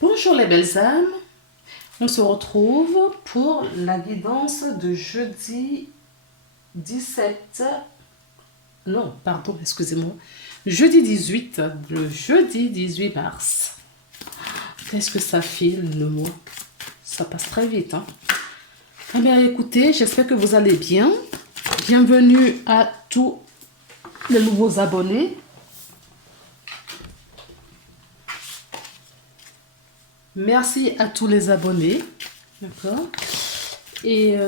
Bonjour les belles âmes, on se retrouve pour la guidance de jeudi 17, non, pardon, excusez-moi, jeudi 18, le jeudi 18 mars. Qu'est-ce que ça file le mot? Ça passe très vite, hein? Eh bien, écoutez, j'espère que vous allez bien. Bienvenue à tous les nouveaux abonnés. Merci à tous les abonnés. D'accord. Et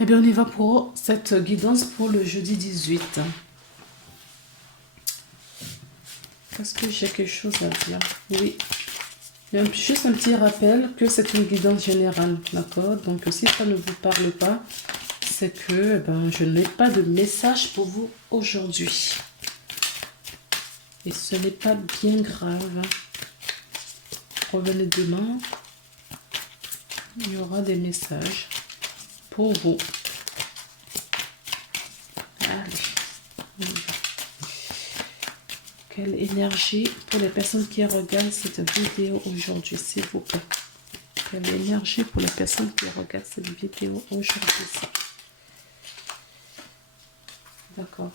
eh bien, on y va pour cette guidance pour le jeudi 18. Est-ce que j'ai quelque chose à dire? Oui. Juste un petit rappel que c'est une guidance générale. D'accord. Donc, si ça ne vous parle pas, c'est que je n'ai pas de message pour vous aujourd'hui. Et ce n'est pas bien grave. Revenez demain. Il y aura des messages pour vous. Allez. Quelle énergie pour les personnes qui regardent cette vidéo aujourd'hui, s'il vous plaît. Quelle énergie pour les personnes qui regardent cette vidéo aujourd'hui. D'accord.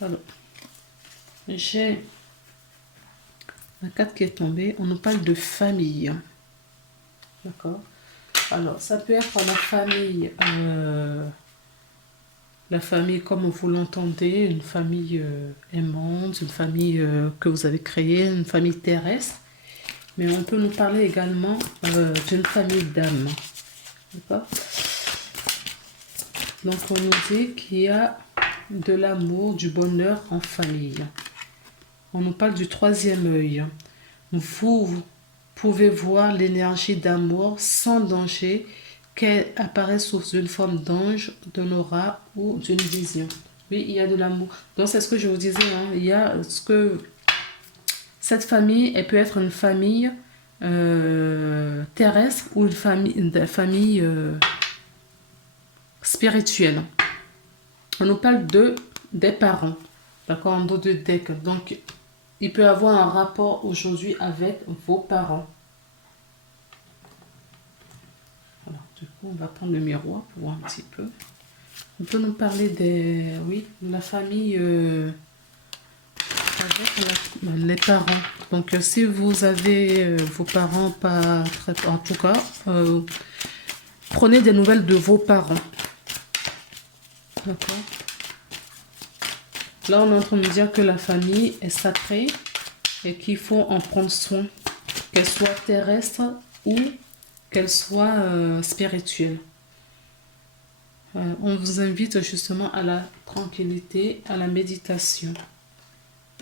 Alors, j'ai la carte qui est tombée. On nous parle de famille. D'accord. Alors, ça peut être la famille comme vous l'entendez, une famille aimante, une famille que vous avez créée, une famille terrestre. Mais on peut nous parler également d'une famille d'âme. D'accord. Donc, on nous dit qu'il y a de l'amour, du bonheur en famille. On nous parle du troisième œil. Vous pouvez voir l'énergie d'amour sans danger qu'elle apparaît sous une forme d'ange, d'un aura ou d'une vision. Oui, il y a de l'amour. Donc, c'est ce que je vous disais. Hein, il y a ce que cette famille, elle peut être une famille terrestre ou une famille spirituelle. On nous parle des parents, d'accord, en dos de deck. Donc, il peut avoir un rapport aujourd'hui avec vos parents. Alors, du coup, on va prendre le miroir pour voir un petit peu. On peut nous parler de la famille avec les parents. Donc, si vous avez vos parents pas très... En tout cas, prenez des nouvelles de vos parents. D'accord. Là, on est en train de dire que la famille est sacrée et qu'il faut en prendre soin, qu'elle soit terrestre ou qu'elle soit spirituelle. On vous invite justement à la tranquillité, à la méditation.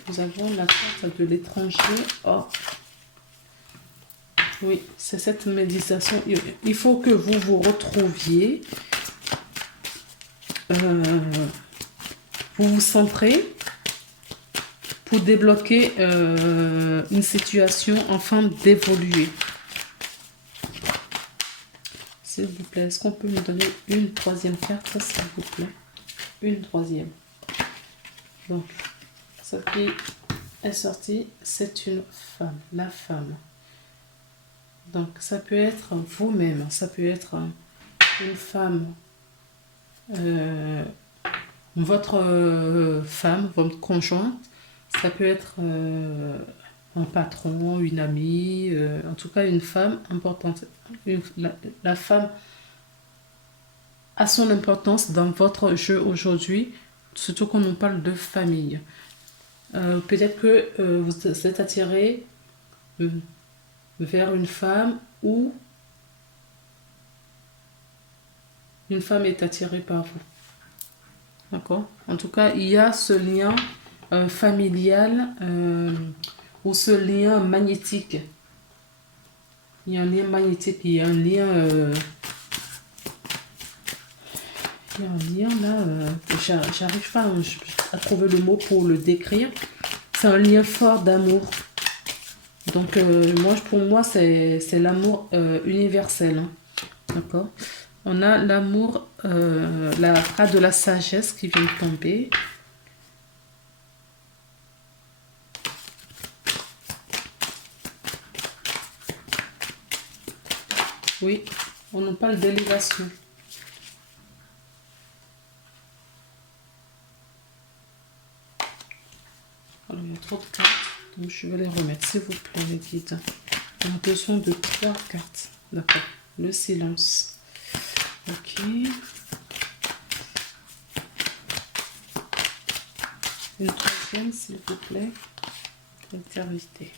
Nous avons la carte de l'étranger. Oh. Oui, c'est cette méditation. Il faut que vous vous retrouviez. Vous vous centrez pour débloquer une situation afin d'évoluer. S'il vous plaît, est-ce qu'on peut me donner une troisième carte, s'il vous plaît? Une troisième. Donc, ce qui est sorti, c'est une femme, la femme. Donc, ça peut être vous-même, ça peut être une femme, votre femme, votre conjointe, ça peut être un patron, une amie, en tout cas une femme importante. La femme a son importance dans votre jeu aujourd'hui, surtout quand on parle de famille. Peut-être que vous êtes attiré vers une femme ou une femme est attirée par vous. D'accord? En tout cas, il y a ce lien familial ou ce lien magnétique. Il y a un lien magnétique, il y a un lien... il y a un lien là, j'arrive pas à trouver le mot pour le décrire. C'est un lien fort d'amour. Donc, pour moi, c'est l'amour universel. Hein. D'accord? On a l'amour, la carte de la sagesse qui vient de tomber. Oui, on nous parle d'élévation. Alors, il y a trop de cartes, donc je vais les remettre, s'il vous plaît, les guides. On a besoin de 3 cartes. D'accord. Le silence. Ok. Une troisième, s'il vous plaît. L'éternité.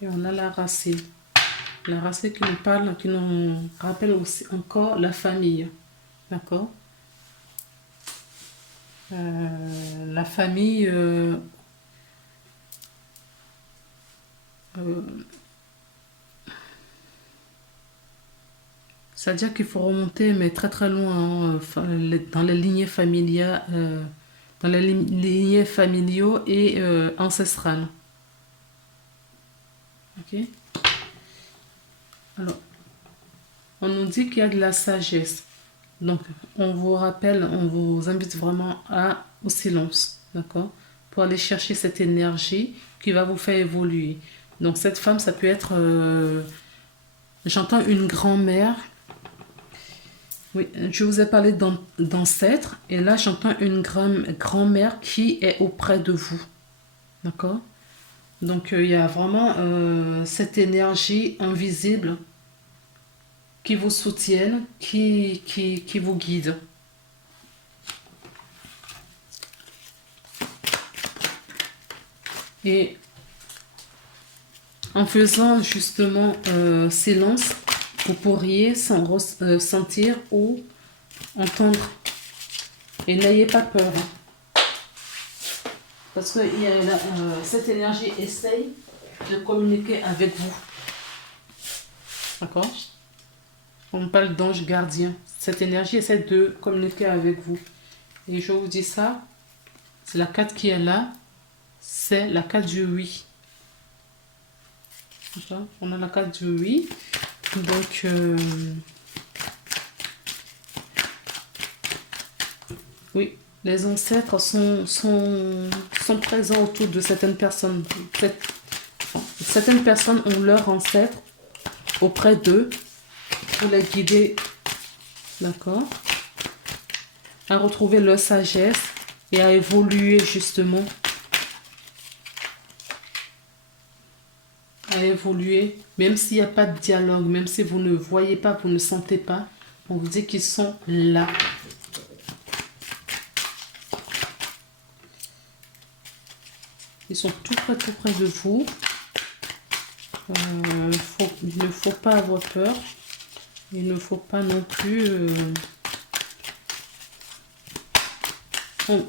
Et on a la racine. La racine qui nous parle, qui nous rappelle aussi encore la famille. D'accord? La famille... c'est-à-dire qu'il faut remonter, mais très très loin, hein, dans les lignées familiales, dans les lignées familiaux et ancestrales. Ok? Alors, on nous dit qu'il y a de la sagesse. Donc, on vous rappelle, on vous invite vraiment au silence, d'accord? Pour aller chercher cette énergie qui va vous faire évoluer. Donc, cette femme, ça peut être, j'entends une grand-mère. Oui, je vous ai parlé d'ancêtre, et là, j'entends une grand-mère qui est auprès de vous, d'accord? Donc, il y a vraiment cette énergie invisible qui vous soutiennent, qui vous guident. Et en faisant justement silence, vous pourriez sentir ou entendre. Et n'ayez pas peur. Hein. Parce que cette énergie essaye de communiquer avec vous. D'accord? On parle d'ange gardien. Cette énergie essaie de communiquer avec vous. Et je vous dis ça, c'est la carte qui est là, c'est la carte du oui. On a la carte du oui. Donc, oui, les ancêtres sont présents autour de certaines personnes. Certaines personnes ont leurs ancêtres auprès d'eux pour les guider, d'accord, à retrouver leur sagesse et à évoluer justement. À évoluer, même s'il n'y a pas de dialogue, même si vous ne voyez pas, vous ne sentez pas, on vous dit qu'ils sont là. Ils sont tout près de vous. Il ne faut pas avoir peur. Il ne faut pas non plus...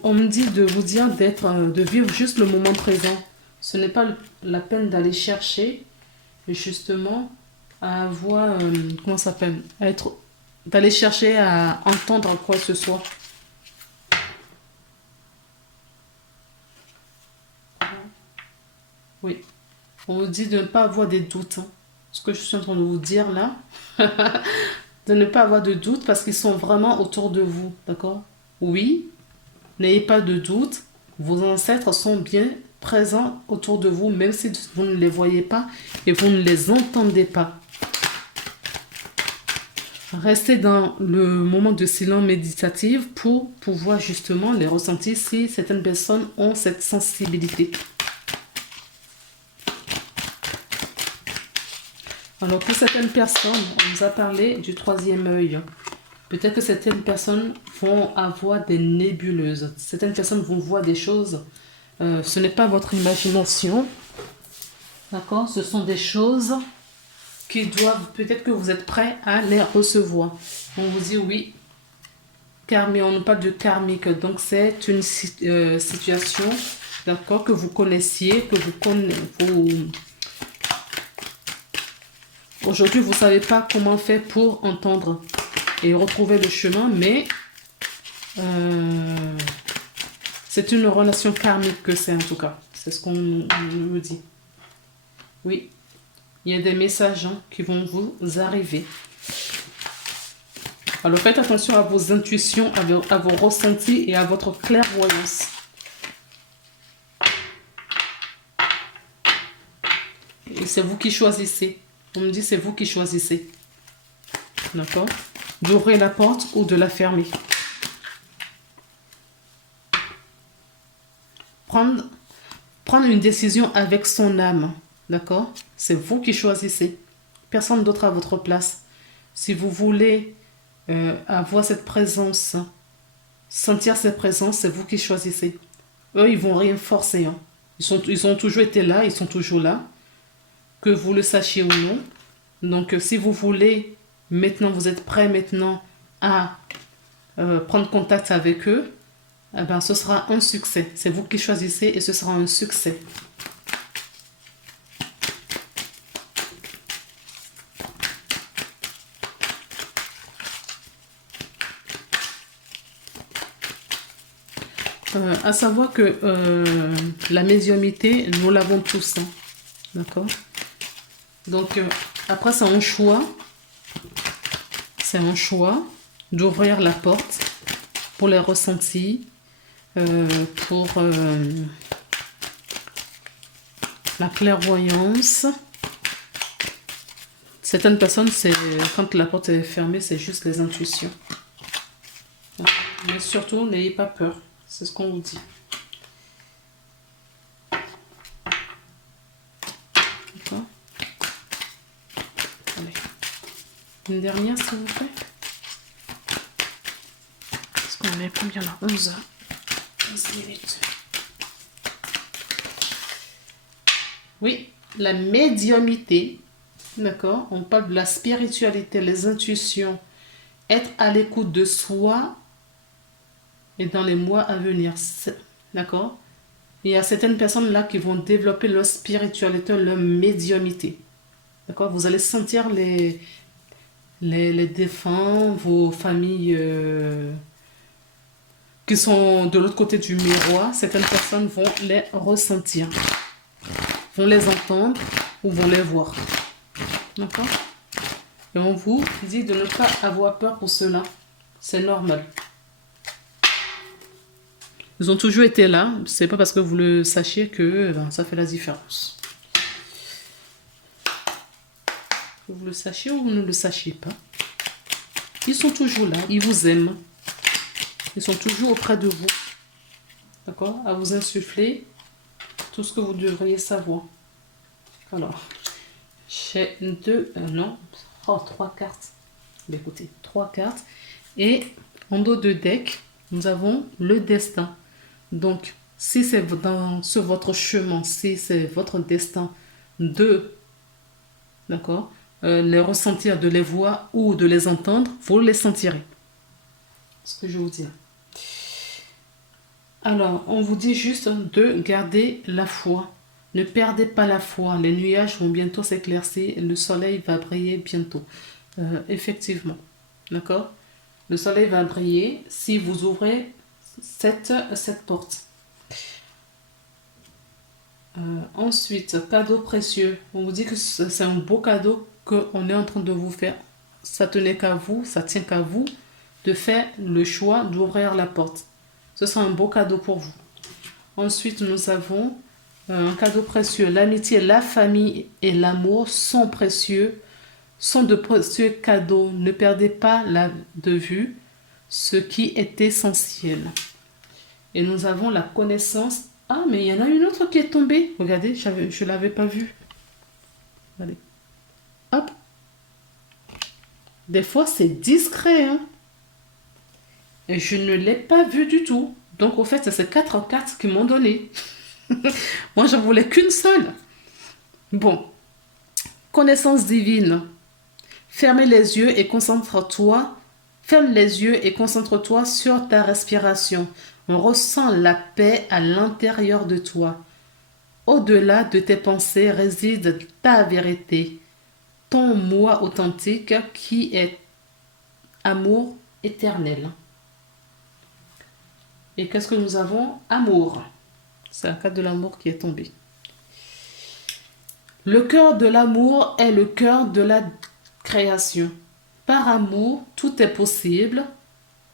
On me dit de vous dire de vivre juste le moment présent. Ce n'est pas la peine d'aller chercher, justement, à avoir... comment ça s'appelle? D'aller chercher à entendre quoi que ce soit. Oui. On vous dit de ne pas avoir des doutes. Hein. Ce que je suis en train de vous dire là. De ne pas avoir de doutes parce qu'ils sont vraiment autour de vous. D'accord? Oui. N'ayez pas de doute. Vos ancêtres sont bien présents autour de vous, même si vous ne les voyez pas et vous ne les entendez pas. Restez dans le moment de silence méditatif pour pouvoir justement les ressentir si certaines personnes ont cette sensibilité. Alors pour certaines personnes, on nous a parlé du troisième œil. Peut-être que certaines personnes vont avoir des nébuleuses. Certaines personnes vont voir des choses. Ce n'est pas votre imagination. D'accord? Ce sont des choses qui doivent... Peut-être que vous êtes prêts à les recevoir. On vous dit oui. Karmique, on nous parle de karmique. Donc c'est une situation, d'accord, que vous connaissiez, que vous connaissez... Aujourd'hui, vous ne savez pas comment faire pour entendre et retrouver le chemin, mais c'est une relation karmique que c'est en tout cas. C'est ce qu'on me dit. Oui. Il y a des messages qui vont vous arriver. Alors faites attention à vos intuitions, à vos ressentis et à votre clairvoyance. Et c'est vous qui choisissez. On me dit c'est vous qui choisissez. D'accord? D'ouvrir la porte ou de la fermer. Prendre une décision avec son âme. D'accord? C'est vous qui choisissez. Personne d'autre à votre place. Si vous voulez avoir cette présence, sentir cette présence, c'est vous qui choisissez. Eux, ils vont rien forcer. Hein. Ils ont toujours été là, ils sont toujours là. Que vous le sachiez ou non. Donc, si vous voulez, maintenant, vous êtes prêt maintenant à prendre contact avec eux, eh ben, ce sera un succès. C'est vous qui choisissez et ce sera un succès. À savoir que la médiumnité, nous l'avons tous. Hein. D'accord? Donc, après, c'est un choix. C'est un choix d'ouvrir la porte pour les ressentis, pour la clairvoyance. Certaines personnes, c'est quand la porte est fermée, c'est juste les intuitions. Mais surtout, n'ayez pas peur. C'est ce qu'on vous dit. D'accord? Allez. Une dernière, s'il vous plaît. Parce qu'on est combien là? 11 heures. 15 minutes. Oui, la médiumité. D'accord? On parle de la spiritualité, les intuitions. Être à l'écoute de soi et dans les mois à venir. D'accord? Il y a certaines personnes là qui vont développer leur spiritualité, leur médiumité. D'accord? Vous allez sentir les défunts, vos familles qui sont de l'autre côté du miroir. Certaines personnes vont les ressentir, vont les entendre ou vont les voir. D'accord? Et on vous dit de ne pas avoir peur pour cela. C'est normal. Ils ont toujours été là. C'est pas parce que vous le sachiez que ça fait la différence. Que vous le sachiez ou vous ne le sachiez pas. Ils sont toujours là. Ils vous aiment. Ils sont toujours auprès de vous. D'accord? À vous insuffler tout ce que vous devriez savoir. Alors, j'ai trois cartes. Écoutez, 3 cartes. Et en dos de deck, nous avons le destin. Donc, si c'est dans votre chemin, si c'est votre destin de, d'accord, les ressentir, de les voir ou de les entendre, vous les sentirez. C'est ce que je vous dis. Alors, on vous dit juste de garder la foi. Ne perdez pas la foi. Les nuages vont bientôt s'éclaircir. Le soleil va briller bientôt. Effectivement. D'accord? Le soleil va briller si vous ouvrez cette porte. Ensuite, cadeau précieux. On vous dit que c'est un beau cadeau qu'on est en train de vous faire. Ça tenait qu'à vous, ça tient qu'à vous de faire le choix d'ouvrir la porte. Ce sera un beau cadeau pour vous. Ensuite, nous avons un cadeau précieux. L'amitié, la famille et l'amour sont précieux, sont de précieux cadeaux. Ne perdez pas de vue ce qui est essentiel. Et nous avons la connaissance. Ah, mais il y en a une autre qui est tombée. Regardez, je ne l'avais pas vue. Allez. Hop. Des fois, c'est discret. Hein? Et je ne l'ai pas vue du tout. Donc, au fait, c'est ces 4 cartes qui m'ont donné. Moi, j'en voulais qu'une seule. Bon. Connaissance divine. Fermez les yeux et concentre-toi. Ferme les yeux et concentre-toi sur ta respiration. On ressent la paix à l'intérieur de toi. Au-delà de tes pensées réside ta vérité, ton moi authentique qui est amour éternel. Et qu'est-ce que nous avons? Amour. C'est la carte de l'amour qui est tombée. Le cœur de l'amour est le cœur de la création. Par amour, tout est possible,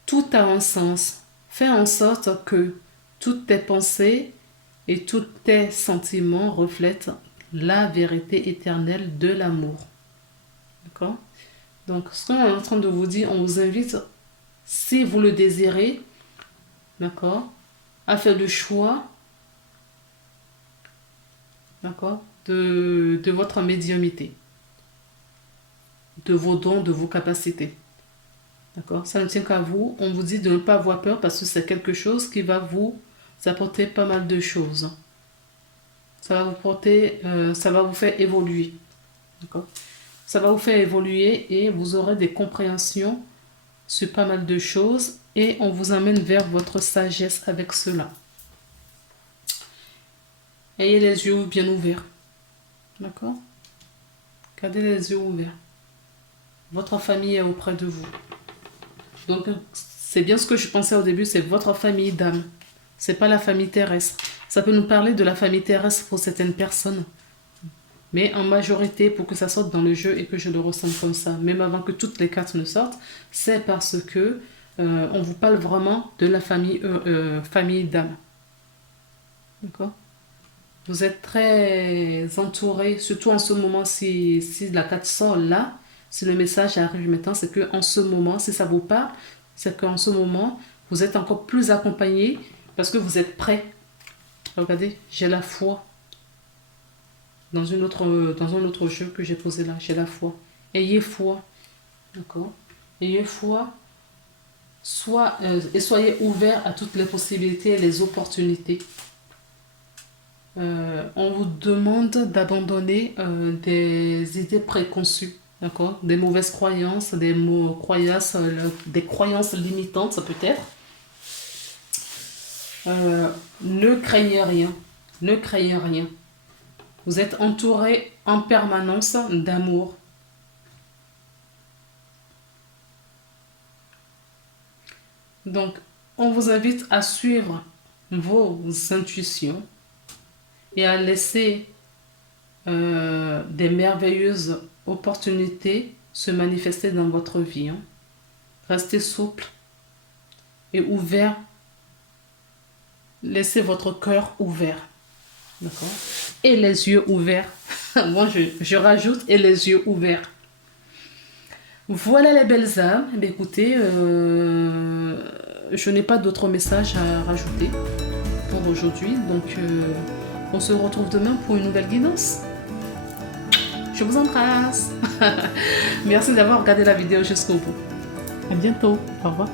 tout a un sens. Fais en sorte que toutes tes pensées et tous tes sentiments reflètent la vérité éternelle de l'amour. D'accord? Donc, ce qu'on est en train de vous dire, on vous invite, si vous le désirez, d'accord, à faire le choix, d'accord, de votre médiumnité, de vos dons, de vos capacités. D'accord? Ça ne tient qu'à vous. On vous dit de ne pas avoir peur parce que c'est quelque chose qui va vous apporter pas mal de choses. Ça va vous faire évoluer. D'accord? Ça va vous faire évoluer et vous aurez des compréhensions sur pas mal de choses et on vous amène vers votre sagesse avec cela. Ayez les yeux bien ouverts. D'accord? Gardez les yeux ouverts. Votre famille est auprès de vous. Donc, c'est bien ce que je pensais au début, c'est votre famille d'âme. C'est pas la famille terrestre. Ça peut nous parler de la famille terrestre pour certaines personnes. Mais en majorité, pour que ça sorte dans le jeu et que je le ressente comme ça, même avant que toutes les cartes ne sortent, c'est parce que on vous parle vraiment de la famille d'âme. D'accord? Vous êtes très entouré, surtout en ce moment, si la carte sort là, si le message arrive maintenant, c'est qu'en ce moment, si ça vous parle, c'est qu'en ce moment, vous êtes encore plus accompagné parce que vous êtes prêt. Regardez, j'ai la foi. Dans un autre jeu que j'ai posé là, j'ai la foi. Ayez foi. D'accord? Ayez foi. Et soyez ouverts à toutes les possibilités et les opportunités. On vous demande d'abandonner des idées préconçues. D'accord? Des mauvaises croyances, des croyances limitantes peut-être. Ne craignez rien. Ne craignez rien. Vous êtes entouré en permanence d'amour. Donc, on vous invite à suivre vos intuitions et à laisser des merveilleuses opportunités se manifester dans votre vie. Hein. Restez souple et ouvert. Laissez votre cœur ouvert. D'accord? Et les yeux ouverts. Moi, je rajoute et les yeux ouverts. Voilà les belles âmes. Eh bien, écoutez, je n'ai pas d'autres messages à rajouter pour aujourd'hui. Donc, on se retrouve demain pour une nouvelle guidance. Je vous embrasse. Merci d'avoir regardé la vidéo jusqu'au bout. À bientôt. Au revoir.